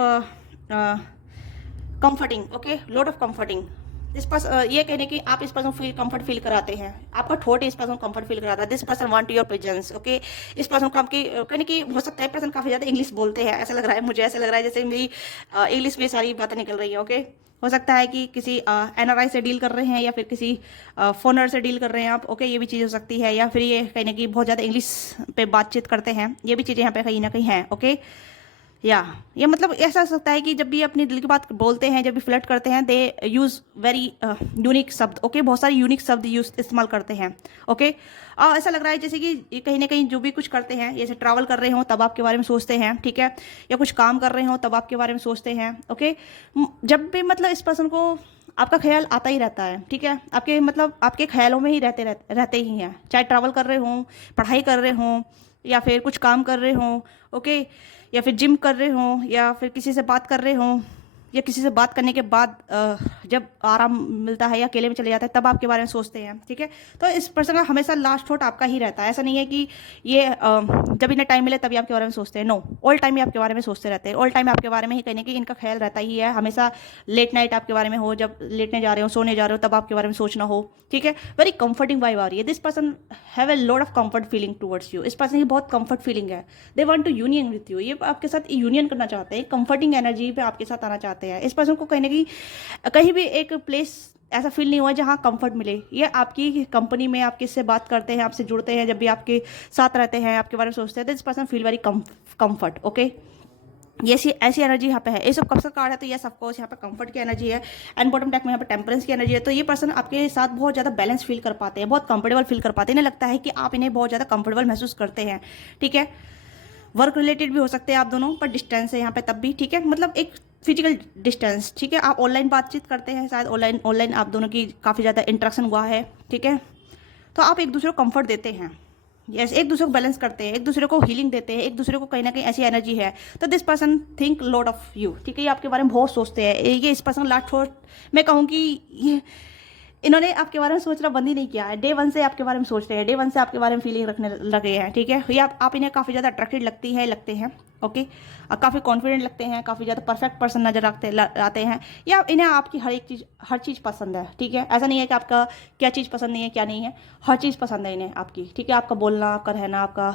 comforting, okay, lot of comforting, this person, ये कहने की आप इस पर्सन फील कंफर्ट फील कराते हैं, आपका थॉट इस पर्सन कंफर्ट फील कराता है। This person want your presence, okay. इस पर्सन को आपकी कहने की हो सकता है पर्सन काफी ज्यादा इंग्लिश बोलते हैं, ऐसा लग रहा है, मुझे ऐसा लग रहा है जैसे मेरी इंग्लिश में सारी बातें निकल रही है, ओके। हो सकता है कि किसी एनआरआई से डील कर रहे हैं या फिर किसी फोनर से डील कर रहे हैं आप, ओके, ये भी चीज़ हो सकती है। या फिर ये कहने की बहुत ज़्यादा इंग्लिश पे बातचीत करते हैं, ये भी चीज़ें यहाँ पे कहीं ना कहीं हैं, ओके। या ये मतलब ऐसा हो सकता है कि जब भी अपने दिल की बात बोलते हैं, जब भी फ्लर्ट करते हैं, दे यूज़ वेरी यूनिक शब्द, ओके, बहुत सारे यूनिक शब्द यूज इस्तेमाल करते हैं, ओके। और ऐसा लग रहा है जैसे कि ये कहीं ना कहीं जो भी कुछ करते हैं, जैसे ट्रैवल कर रहे हो तब आपके बारे में सोचते हैं, ठीक है, या कुछ काम कर रहे हो तब आपके बारे में सोचते हैं, ओके। जब भी मतलब इस पर्सन को आपका ख्याल आता ही रहता है, ठीक है, आपके मतलब आपके ख्यालों में ही रहते ही हैं, चाहे ट्रैवल कर रहे हों, पढ़ाई कर रहे हों, या फिर कुछ काम कर रहे हों, ओके, या फिर जिम कर रहे हों, या फिर किसी से बात कर रहे हों, या किसी से बात करने के बाद जब आराम मिलता है या अकेले में चले जाते हैं तब आपके बारे में सोचते हैं, ठीक है। तो इस पर्सन का हमेशा लास्ट थॉट आपका ही रहता है, ऐसा नहीं है कि ये जब इन्हें टाइम मिले तभी आपके बारे में सोचते हैं, नो, ऑल टाइम ही आपके बारे में सोचते रहते हैं, ऑल टाइम आपके बारे में ही कहने की इनका ख्याल रहता ही है, हमेशा लेट नाइट आपके बारे में हो, जब लेटने जा रहे हो, सोने जा रहे हो, तब आपके बारे में सोचना हो, ठीक है। वेरी कंफर्टिंग वाइब आ रही है, this person have a lot of comfort feeling towards you, इस पर्सन की बहुत कंफर्ट फीलिंग है, they want to union with you, ये आपके साथ यूनियन करना चाहते हैं, कंफर्टिंग एनर्जी पे आपके साथ आना चाहते हैं। इस पर्सन को कहीं भी एक प्लेस ऐसा फील नहीं हुआ जहाँ कंफर्ट मिले, ये आपकी कंपनी में आप किससे बात करते हैं, आपसे जुड़ते हैं, जब भी आपके साथ रहते हैं, आपके बारे में सोचते हैं, this person feel very comfort, okay. ये ऐसी एनर्जी यहाँ पे है, ये सब कब से कार्ड है, तो ये सब कोर्स यहाँ पे कंफर्ट की एनर्जी है, एंड बॉटम टैक में यहाँ पे टेम्परेंस की एनर्जी है। तो ये पर्सन आपके साथ बहुत ज़्यादा बैलेंस फील कर पाते हैं, बहुत कंफर्टेबल फील कर पाते हैं, इन्हें लगता है कि आप इन्हें बहुत ज़्यादा कंफर्टेबल महसूस करते हैं, ठीक है। वर्क रिलेटेड भी हो सकते हैं आप दोनों, पर डिस्टेंस है यहाँ पे तब भी, ठीक है, मतलब एक फिजिकल डिस्टेंस, ठीक है। आप ऑनलाइन बातचीत करते हैं, शायद ऑनलाइन आप दोनों की काफ़ी ज़्यादा इंटरेक्शन हुआ है, ठीक है। तो आप एक दूसरे को कंफर्ट देते हैं, यस, एक दूसरे को बैलेंस करते हैं, एक दूसरे को हीलिंग देते हैं, एक दूसरे को कहीं ना कहीं ऐसी एनर्जी है। तो this person think lot of you, ठीक है, ये आपके बारे में बहुत सोचते हैं। ये इस पर्सन लास्ट थॉट मैं कहूँ कि ये इन्होंने आपके बारे में सोचना बंद ही नहीं किया है, डे वन से आपके बारे में सोच रहे हैं, डे वन से आपके बारे में फीलिंग रखने लगे हैं, ठीक है। ये आप इन्हें काफ़ी ज़्यादा अट्रैक्टेड लगते हैं, ओके, काफ़ी कॉन्फिडेंट लगते हैं, काफ़ी ज़्यादा परफेक्ट पर्सन नजर आते हैं, या इन्हें आपकी हर चीज़ पसंद है, ठीक है। ऐसा नहीं है कि आपका क्या चीज़ पसंद नहीं है, क्या नहीं है, हर चीज़ पसंद है इन्हें आपकी, ठीक है। आपका बोलना, आपका रहना, आपका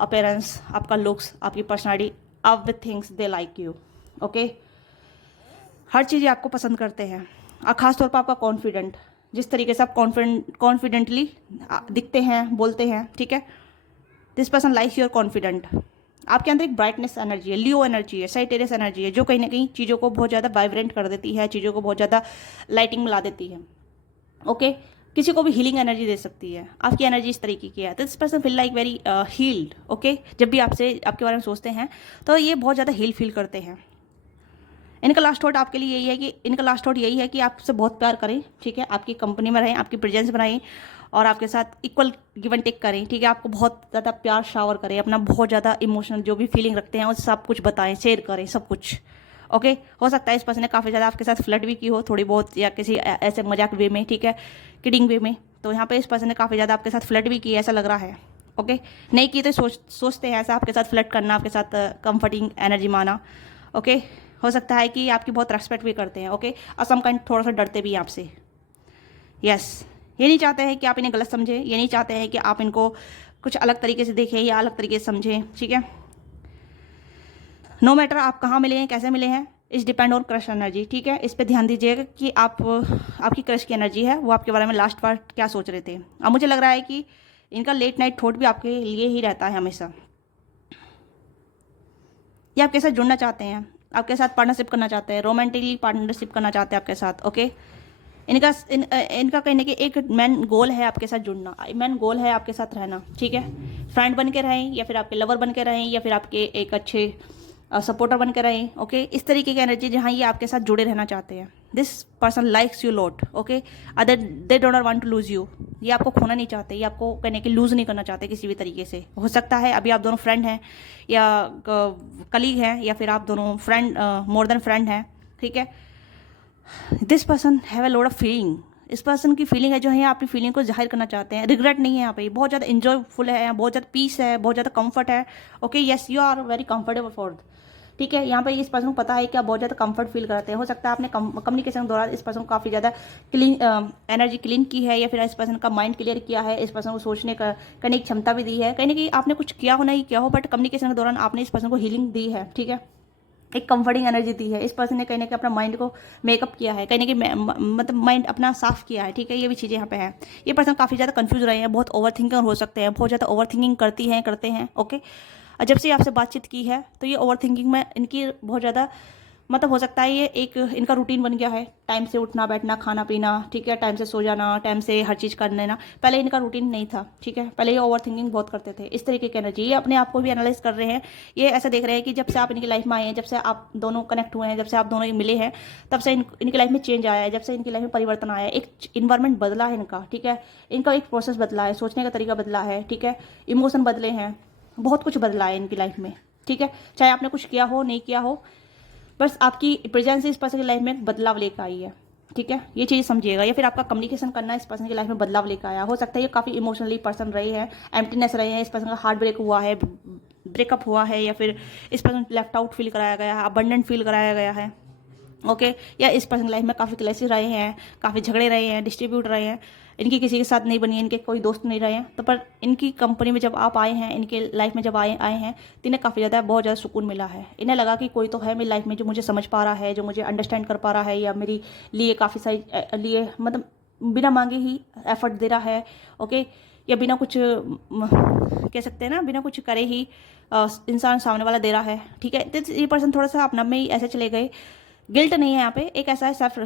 अपीयरेंस, आपका लुक्स, आपकी personality, every things they like you, okay. हर चीज़ आपको पसंद करते हैं, और ख़ासतौर पर आपका कॉन्फिडेंट, जिस तरीके से आप कॉन्फिडेंटली दिखते हैं, बोलते हैं, ठीक है। This person likes your confident, आपके अंदर एक ब्राइटनेस एनर्जी है, लियो एनर्जी है, साइटेरियस एनर्जी है, जो कहीं ना कहीं चीज़ों को बहुत ज़्यादा वाइब्रेंट कर देती है, चीज़ों को बहुत ज़्यादा लाइटिंग में ला देती है, ओके। किसी को भी हीलिंग एनर्जी दे सकती है, आपकी एनर्जी इस तरीके की है। तो this person feel like very healed, okay. जब भी आपके बारे में सोचते हैं तो ये बहुत ज़्यादा हील फील करते हैं। इनका लास्ट थॉट आपके लिए यही है कि आपसे बहुत प्यार करें, ठीक है, आपकी कंपनी में रहें, आपकी प्रेजेंस बनाएं, और आपके साथ इक्वल गिव एंड टेक करें, ठीक है। आपको बहुत ज़्यादा प्यार शावर करें, अपना बहुत ज़्यादा इमोशनल जो भी फीलिंग रखते हैं वो सब कुछ बताएं, शेयर करें, सब कुछ, ओके। हो सकता है इस पर्सन ने काफ़ी ज़्यादा आपके साथ फ्लर्ट भी की हो थोड़ी बहुत, या किसी ऐसे मजाक वे में, ठीक है, किडिंग वे में। तो यहाँ पे इस पर्सन ने काफ़ी ज़्यादा आपके साथ फ्लर्ट भी की, ऐसा लग रहा है, ओके। नहीं की तो सोचते हैं ऐसा आपके साथ फ्लर्ट करना, आपके साथ कंफर्टिंग एनर्जी माना, ओके। हो सकता है कि आपकी बहुत रेस्पेक्ट भी करते हैं, ओके, और सम काइंड थोड़ा सा डरते भी हैं आपसे, यस। ये नहीं चाहते हैं कि आप इन्हें गलत समझें, ये नहीं चाहते हैं कि आप इनको कुछ अलग तरीके से देखें या अलग तरीके से समझें, ठीक है। नो मैटर आप कहाँ मिले हैं, कैसे मिले हैं, इस डिपेंड ऑन क्रश एनर्जी, ठीक है। इस पर ध्यान दीजिएगा कि आपकी क्रश की एनर्जी है, वो आपके बारे में लास्ट पार्ट क्या सोच रहे थे। अब मुझे लग रहा है कि इनका लेट नाइट थॉट भी आपके लिए ही रहता है हमेशा। ये आपके साथ जुड़ना चाहते हैं, आपके साथ पार्टनरशिप करना चाहते हैं, रोमांटिकली पार्टनरशिप करना चाहते हैं आपके साथ, ओके। इनका कहने की एक मेन गोल है आपके साथ जुड़ना, मेन गोल है आपके साथ रहना, ठीक है। फ्रेंड बन के रहें, या फिर आपके लवर बन के रहें, या फिर आपके एक अच्छे सपोर्टर बन के रहें, ओके। इस तरीके की एनर्जी जहाँ ये आपके साथ जुड़े रहना चाहते हैं। This person likes you lot, okay, other they don't want to lose you, ये आपको खोना नहीं चाहते, ये आपको कहने की लूज नहीं करना चाहते किसी भी तरीके से। हो सकता है अभी आप दोनों फ्रेंड हैं या कलीग हैं, या फिर आप दोनों फ्रेंड मोर देन फ्रेंड हैं, ठीक है। This person have a lot of feeling, इस पर्सन की फीलिंग है जो है अपनी फीलिंग को जाहिर करना चाहते हैं, रिग्रेट नहीं है यहाँ पे, बहुत ज़्यादा इंजॉयफुल है, बहुत ज़्यादा पीस है, बहुत ज़्यादा कंफर्ट है, okay. Yes, you are very comfortable for ठीक है। यहाँ पे इस पर्सन को पता है कि आप बहुत ज़्यादा कंफर्ट फील करते हैं। हो सकता है आपने कम्युनिकेशन के दौरान इस पर्सन को काफ़ी ज़्यादा क्लीन एनर्जी क्लीन की है, या फिर इस पर्सन का माइंड क्लियर किया है, इस पर्सन को सोचने करने की क्षमता भी दी है। कहीं ना कहीं आपने कुछ किया हो नहीं किया हो, बट कम्युनिकेशन के दौरान आपने इस पर्सन को हीलिंग दी है। ठीक है, एक कंफर्टिंग एनर्जी दी है। इस पर्सन ने कहीं ना कहीं अपना माइंड को मेकअप किया है, कहीं ना कहीं मतलब माइंड अपना साफ किया है। ठीक है, ये भी चीज़ें यहाँ पे है। ये पर्सन काफ़ी ज़्यादा कंफ्यूज रहे हैं, बहुत ओवर थिंकर हो सकते हैं, बहुत ज़्यादा ओवर थिंकिंग करते हैं। ओके, और जब से आपसे बातचीत की है तो ये ओवर थिंकिंग में इनकी बहुत ज़्यादा मतलब हो सकता है ये एक इनका रूटीन बन गया है, टाइम से उठना बैठना खाना पीना। ठीक है, टाइम से सो जाना, टाइम से हर चीज़ कर लेना। पहले इनका रूटीन नहीं था। ठीक है, पहले ये ओवर थिंकिंग बहुत करते थे। इस तरीके की एनर्जी, ये अपने आप को भी एनालाइज कर रहे हैं। ये ऐसा देख रहे हैं कि जब से आप इनकी लाइफ में आए हैं, जब से आप दोनों कनेक्ट हुए हैं, जब से आप दोनों मिले हैं, तब से इनकी लाइफ में चेंज आया है, जब से इनकी लाइफ में परिवर्तन आया है, एक इन्वायरमेंट बदला है इनका। ठीक है, इनका एक प्रोसेस बदला है, सोचने का तरीका बदला है। ठीक है, इमोशन बदले हैं, बहुत कुछ बदला है इनकी लाइफ में। ठीक है, चाहे आपने कुछ किया हो नहीं किया हो, बस आपकी प्रेजेंस इस पर्सन की लाइफ में बदलाव लेकर आई है। ठीक है, ये चीज़ समझिएगा। या फिर आपका कम्युनिकेशन करना इस पर्सन की लाइफ में बदलाव लेकर आया। हो सकता है ये काफ़ी इमोशनली पर्सन रहे हैं, एम्प्टीनेस रहे हैं, इस पर्सन का हार्ट ब्रेक हुआ है, ब्रेकअप हुआ है, या फिर इस पर्सन लेफ्ट आउट फील कराया गया है, अबंडेंट फील कराया गया है। ओके, या इस पर्सन लाइफ में काफ़ी क्लेशेस रहे हैं, काफ़ी झगड़े रहे हैं, डिस्ट्रीब्यूट रहे हैं, इनकी किसी के साथ नहीं बनी है, इनके कोई दोस्त नहीं रहे हैं। तो पर इनकी कंपनी में जब आप आए हैं, इनके लाइफ में जब आए हैं, तो इन्हें काफ़ी ज़्यादा बहुत ज़्यादा सुकून मिला है। इन्हें लगा कि कोई तो है मेरी लाइफ में जो मुझे समझ पा रहा है, जो मुझे अंडरस्टैंड कर पा रहा है, या मेरी लिए काफ़ी सारी लिए मतलब बिना मांगे ही एफर्ट दे रहा है। ओके, या बिना कुछ कह सकते हैं ना, बिना कुछ करे ही इंसान सामने वाला दे रहा है। ठीक है, तो ये पर्सन थोड़ा सा अपना में ही ऐसे चले गए। गिल्ट नहीं है यहाँ पे, एक ऐसा है सेल्फ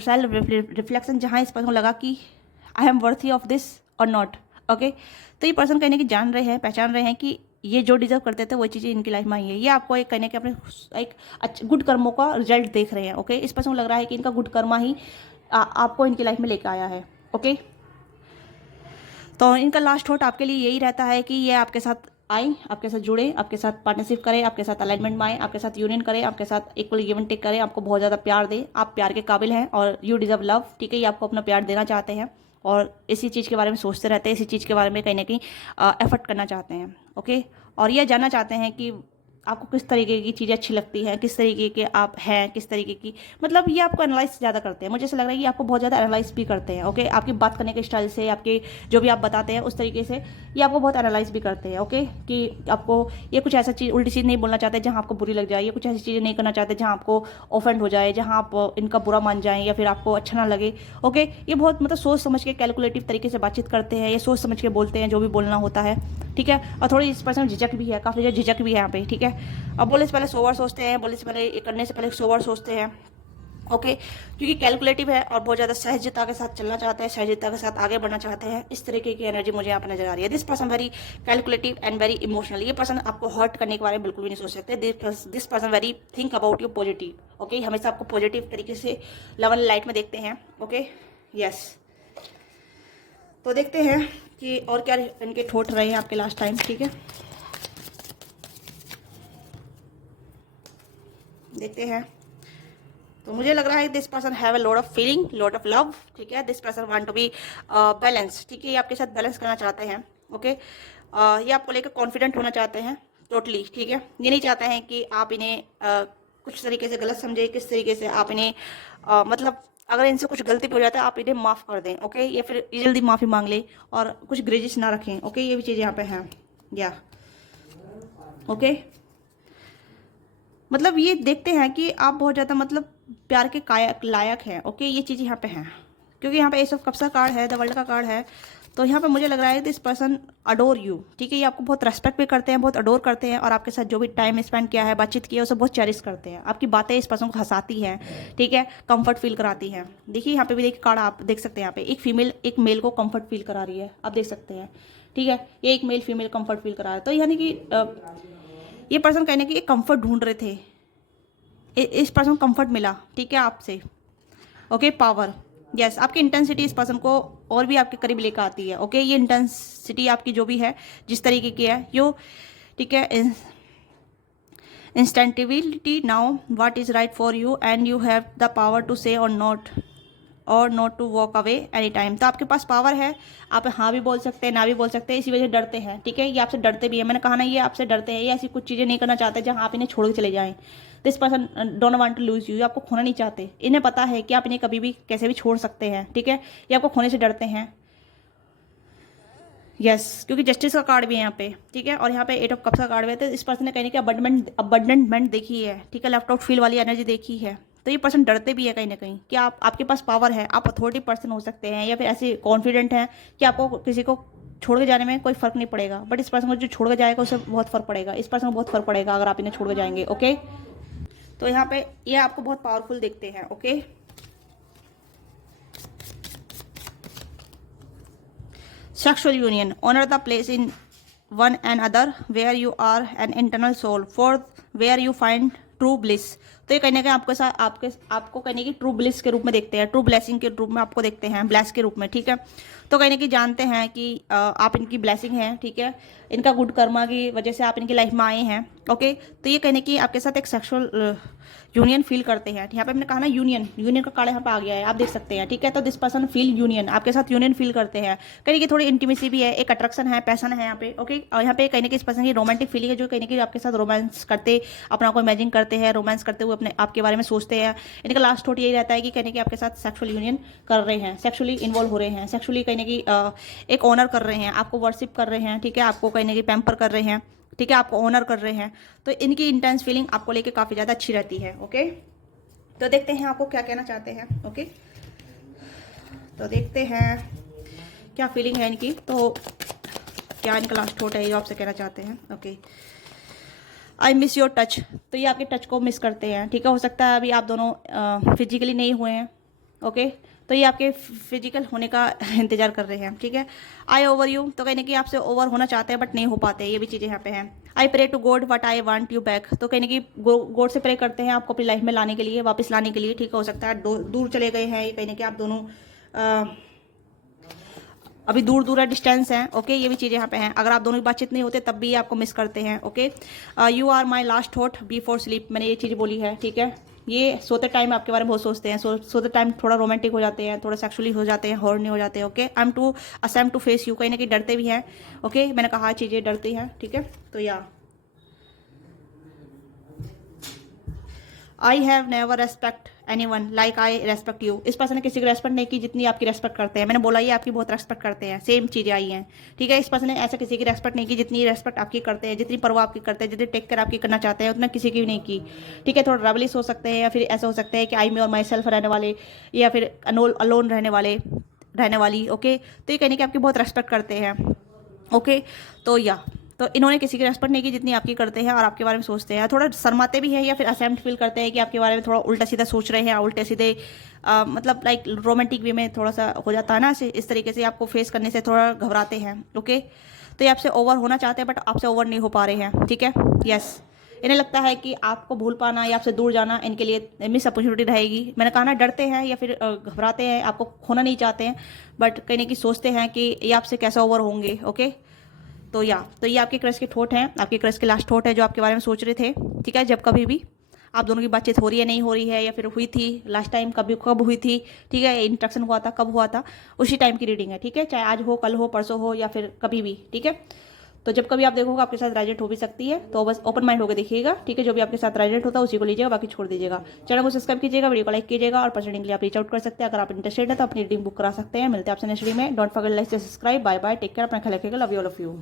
रिफ्लेक्शन, जहाँ इस पर्सन को लगा कि I am worthy of this और नॉट। ओके, तो ये पर्सन कहने की जान रहे हैं, पहचान रहे हैं कि ये जो डिजर्व करते थे वो चीज़ें इनकी लाइफ में आई है। ये आपको एक कहने के अपने एक अच्छे गुड कर्मों का रिजल्ट देख रहे हैं। ओके, इस पर्सन को लग रहा है कि इनका गुड कर्मा ही आपको इनकी लाइफ में लेकर आया है। ओके, तो इनका लास्ट थॉट आपके लिए यही रहता है कि ये आपके साथ आए, आपके साथ जुड़े, आपके साथ पार्टनरशिप करें, आपके साथ अलाइनमेंट में आए, आपके साथ यूनियन करें, आपके साथ इक्वल गिव एंड टेक करें, आपको बहुत ज़्यादा प्यार दें। आप प्यार के काबिल हैं और यू डिजर्व लव। ठीक है, ये आपको अपना प्यार देना चाहते हैं और इसी चीज़ के बारे में सोचते रहते हैं, इसी चीज़ के बारे में कहीं ना कहीं एफर्ट करना चाहते हैं। ओके, और ये जानना चाहते हैं कि आपको किस तरीके की चीज़ें अच्छी लगती हैं, किस तरीके के आप हैं, किस तरीके की मतलब ये आपको एनालाइज ज़्यादा करते हैं। मुझे ऐसा लग रहा है कि आपको बहुत ज़्यादा एनालाइज भी करते हैं। ओके, आपकी बात करने के स्टाइल से, आपके जो भी आप बताते हैं उस तरीके से ये आपको बहुत एनालाइज भी करते हैं। ओके, कि आपको ये कुछ ऐसा चीज़ उल्टी चीज़ नहीं बोलना चाहते जहाँ आपको बुरी लग जाए, ये कुछ ऐसी चीज़ें नहीं करना चाहते जहाँ आपको ऑफेंड हो जाए, जहाँ आप इनका बुरा मान जाएँ या फिर आपको अच्छा ना लगे। ओके, ये बहुत मतलब सोच समझ के कैलकुलेटिव तरीके से बातचीत करते हैं, ये सोच समझ के बोलते हैं जो भी बोलना होता है। ठीक है, और थोड़ी इस पर्सन झिझक भी है, काफ़ी ज़्यादा झिझक भी है यहाँ पे। ठीक है, अब बोले से पहले 100 बार सोचते हैं, बोले से पहले ये करने से पहले 100 बार सोचते हैं। ओके, क्योंकि कैलकुलेटिव है और बहुत ज़्यादा सहजता के साथ चलना चाहते हैं, सहजता के साथ आगे बढ़ना चाहते हैं। इस तरीके की एनर्जी मुझे यहाँ पर नजर आ रही है। This person very calculative and very emotional. ये पर्सन आपको हर्ट करने के बारे में बिल्कुल भी नहीं सोच सकते। This person very think about you positive. Okay, हमेशा आपको पॉजिटिव तरीके से लेवल लाइट में देखते हैं। ओके, यस, तो देखते हैं कि और क्या इनके ठोट रहे हैं आपके लास्ट टाइम। ठीक है, देखते हैं। तो मुझे लग रहा है this person have a lot of feeling, lot of love. ठीक है, this person want to be balance. ठीक है, ये आपके साथ बैलेंस करना चाहते हैं। ओके, ये आपको लेकर कॉन्फिडेंट होना चाहते हैं टोटली। ठीक है, ये नहीं चाहते हैं कि आप इन्हें कुछ तरीके से गलत समझे, किस तरीके से आप इन्हें मतलब अगर इनसे कुछ गलती भी हो जाता है आप इन्हें माफ़ कर दें। ओके, या फिर जल्दी माफ़ी मांग ले और कुछ ग्रेजेस ना रखें। ओके, ये भी चीज़ यहाँ पे है। या ओके, मतलब ये देखते हैं कि आप बहुत ज़्यादा मतलब प्यार के लायक हैं। ओके, ये चीज़ यहाँ पे है, क्योंकि यहाँ पे एस ऑफ कप्स का कार्ड है, द वर्ल्ड का कार्ड है। तो यहाँ पे मुझे लग रहा है दिस पर्सन अडोर यू। ठीक है, ये आपको बहुत रेस्पेक्ट भी करते हैं, बहुत अडोर करते हैं और आपके साथ जो भी टाइम स्पेंड किया है, बातचीत की है, उसे बहुत चेरिश करते हैं। आपकी बातें इस पर्सन को हंसाती हैं। ठीक है, कंफर्ट फील कराती हैं। देखिए यहाँ पे भी देखिए कार्ड आप देख सकते हैं। यहाँ पे एक फीमेल एक मेल को कंफर्ट फील करा रही है, आप देख सकते हैं। ठीक है, ये एक मेल फीमेल कंफर्ट फील करा रहा है। तो यानी कि ये पर्सन कहने की एक कंफर्ट ढूंढ रहे थे, इस पर्सन को कंफर्ट मिला। ठीक है, आपसे। ओके, पावर, यस, आपकी इंटेंसिटी इस पर्सन को और भी आपके करीब लेकर आती है। ओके, ये इंटेंसिटी आपकी जो भी है, जिस तरीके की है यो, ठीक है, इंस्टेंटिबिलिटी now what is right for you and you have the power to say or not. और not to walk away any time. तो आपके पास पावर है, आप हाँ भी बोल सकते हैं, ना भी बोल सकते हैं, इसी वजह से डरते हैं, ठीक है। ये आपसे डरते भी है, मैंने कहा ना, ये आपसे डरते हैं, ये ऐसी कुछ चीज़ें नहीं करना चाहते जहाँ आप इन्हें छोड़ के चले जाएं। This person don't want to lose you, आपको खोना नहीं चाहते। इन्हें पता है कि आप इन्हें कभी भी कैसे भी छोड़ सकते हैं, ठीक है। ये आपको खोने से डरते हैं। यस, क्योंकि जस्टिस का कार्ड भी है यहाँ पे, ठीक है। और यहाँ पे 8 ऑफ कप्स का कार्ड भी है। तो इस पर्सन ने कहने की अबंडेंटमेंट देखी है, ठीक है, लेफ्ट आउट फील वाली एनर्जी देखी है। तो ये पर्सन डरते भी है कहीं ना कहीं कि आपके पास पावर है, आप अथॉरिटी पर्सन हो सकते हैं, या फिर ऐसे कॉन्फिडेंट हैं कि आपको किसी को छोड़ के जाने में कोई फर्क नहीं पड़ेगा। बट इस पर्सन को जो छोड़ के जाएगा उससे बहुत फर्क पड़ेगा, इस पर्सन को बहुत फर्क पड़ेगा अगर आप इन्हें छोड़ के जाएंगे, ओके। तो यहाँ पे ये आपको बहुत पावरफुल देखते हैं, okay. Sexual union. Honor the place in one another where you are an internal soul, for where you find true bliss. तो ये कहने के आपके साथ आपको कहने की ट्रू ब्लिस के रूप में देखते हैं, ट्रू ब्लेसिंग के रूप में आपको देखते हैं, ब्लेस के रूप में, ठीक है। तो कहने की जानते हैं कि आप इनकी ब्लेसिंग हैं, ठीक है, इनका गुड कर्मा की वजह से आप इनकी लाइफ में आए हैं, ओके। तो ये कहने की आपके साथ एक सेक्सुअल यूनियन फील करते हैं। यहाँ पे हमने कहा ना यूनियन का कार्ड यहाँ पे आ गया है, आप देख सकते हैं, ठीक है। तो दिस पर्सन फील यूनियन, आपके साथ यूनियन फील करते हैं। कहीं की थोड़ी इंटीमेसी भी है, एक अट्रैक्शन है, पैशन है यहाँ पे, ओके। और यहाँ पे कहने की इस पर्सन की रोमांटिक फीलिंग है, जो कहने की आपके साथ रोमांस करते, अपना को इमेजिन करते हैं, रोमांस करते हुए अपने आपके बारे में सोचते हैं। इनका लास्ट थॉट यही रहता है कि कहने की आपके साथ सेक्सुअल यूनियन कर रहे हैं, सेक्सुअली इन्वॉल्व हो रहे हैं, सेक्सुअली कहने की एक ऑनर कर रहे हैं, आपको वर्शिप कर रहे हैं, ठीक है, आपको कहने की पैम्पर कर रहे हैं, ठीक है, आपको ऑनर कर रहे हैं। तो इनकी इंटेंस फीलिंग आपको लेके काफ़ी ज़्यादा अच्छी रहती है, ओके। तो देखते हैं आपको क्या कहना चाहते हैं, ओके। तो देखते हैं क्या फीलिंग है इनकी, तो क्या इनका लास्ट थॉट है ये आपसे कहना चाहते हैं, okay. I miss your touch. तो ये आपके टच को मिस करते हैं, ठीक है। हो सकता है अभी आप दोनों फिजिकली नहीं हुए हैं, ओके। तो ये आपके फिजिकल होने का इंतजार कर रहे हैं, ठीक है। आई ओवर यू, तो कहने की आपसे ओवर होना चाहते हैं बट नहीं हो पाते, ये भी चीज़ें यहाँ पे हैं। I pray to God but I want you back, तो कहने की गॉड से प्रे करते हैं आपको अपनी लाइफ में लाने के लिए, वापस लाने के लिए, ठीक है। हो सकता है दूर चले गए हैं, ये कहने की आप दोनों अभी दूर है, डिस्टेंस है, ओके। ये भी चीज़ें यहाँ पे हैं। अगर आप दोनों की बातचीत नहीं होते तब भी आपको मिस करते हैं, okay. You are my last thought before sleep, मैंने ये चीज़ बोली है, ठीक है। ये सोते टाइम आपके बारे में बहुत सोचते हैं, सोते टाइम थोड़ा रोमांटिक हो जाते हैं, थोड़ा सेक्सुअली हो जाते हैं, हॉर्नी हो जाते हैं, okay. I am too awesome to face you, कहीं ना कहीं डरते भी हैं, ओके। मैंने कहा चीज़ें डरती हैं, ठीक है। तो या I have never respect anyone like I respect you, इस पर्सन ने किसी की रेस्पेक्ट नहीं की जितनी आपकी रेस्पेक्ट करते हैं। मैंने बोला ये आपकी बहुत रेस्पेक्ट करते हैं, सेम चीज़ें आई हैं, ठीक है। इस पर्सन ने ऐसा किसी की रेस्पेक्ट नहीं की जितनी रेस्पेक्ट आपकी करते हैं, जितनी परवाह आपकी करते हैं, जितनी टेक केयर आपकी करना चाहते हैं, उतना किसी की भी नहीं की, ठीक है। थोड़ा रबलिस हो सकते हैं, या फिर ऐसा हो सकता है कि आई मी और माई सेल्फ रहने वाले, या फिर अलोन रहने वाली, ओके। तो ये कहने की आपकी बहुत रेस्पेक्ट करते हैं, ओके। तो इन्होंने किसी की रेस्पेक्ट नहीं की जितनी आपकी करते हैं, और आपके बारे में सोचते हैं, थोड़ा शर्माते भी हैं, या फिर असेम्प्ट फील करते हैं कि आपके बारे में थोड़ा उल्टा सीधा सोच रहे हैं, उल्टे सीधे मतलब लाइक रोमांटिक वे में थोड़ा सा हो जाता है ना, इस तरीके से आपको फेस करने से थोड़ा घबराते हैं, ओके। तो ये आपसे ओवर होना चाहते हैं बट आपसे ओवर नहीं हो पा रहे हैं, ठीक है। यस, इन्हें लगता है कि आपको भूल पाना या आपसे दूर जाना इनके लिए मिस अपॉर्चुनिटी रहेगी। मैंने कहा ना, डरते हैं या फिर घबराते हैं, आपको खोना नहीं चाहते हैं, बट कहने की सोचते हैं कि ये आपसे कैसे ओवर होंगे, ओके। तो ये आपके क्रश के थॉट हैं, आपके क्रश के लास्ट थॉट है जो आपके बारे में सोच रहे थे, ठीक है। जब कभी भी आप दोनों की बातचीत हो रही है, नहीं हो रही है, या फिर हुई थी लास्ट टाइम, कब हुई थी, ठीक है, इंट्रैक्शन हुआ था, कब हुआ था, उसी टाइम की रीडिंग है, ठीक है। चाहे आज हो, कल हो, परसों हो, या फिर कभी भी, ठीक है। तो जब कभी आप देखोगे आपके साथ रेजोनेट हो भी सकती है, तो बस ओपन माइंड होकर देखिएगा, ठीक है। जो भी आपके साथ रेजोनेट होता है उसी को लीजिएगा, बाकी छोड़ दीजिएगा। चैनल को सब्सक्राइब कीजिएगा, वीडियो को लाइक कीजिएगा, और पर्सनली के लिए आप रीच आउट कर सकते हैं। अगर आप इंटरेस्टेड है तो अपनी रीडिंग बुक करा सकते हैं। मिलते हैं आपसे नेक्स्ट वीडियो में। डोंट फॉरगेट लाइक से subscribe. Bye bye, take care, अपना ख्याल रखिएगा। Love you all of you.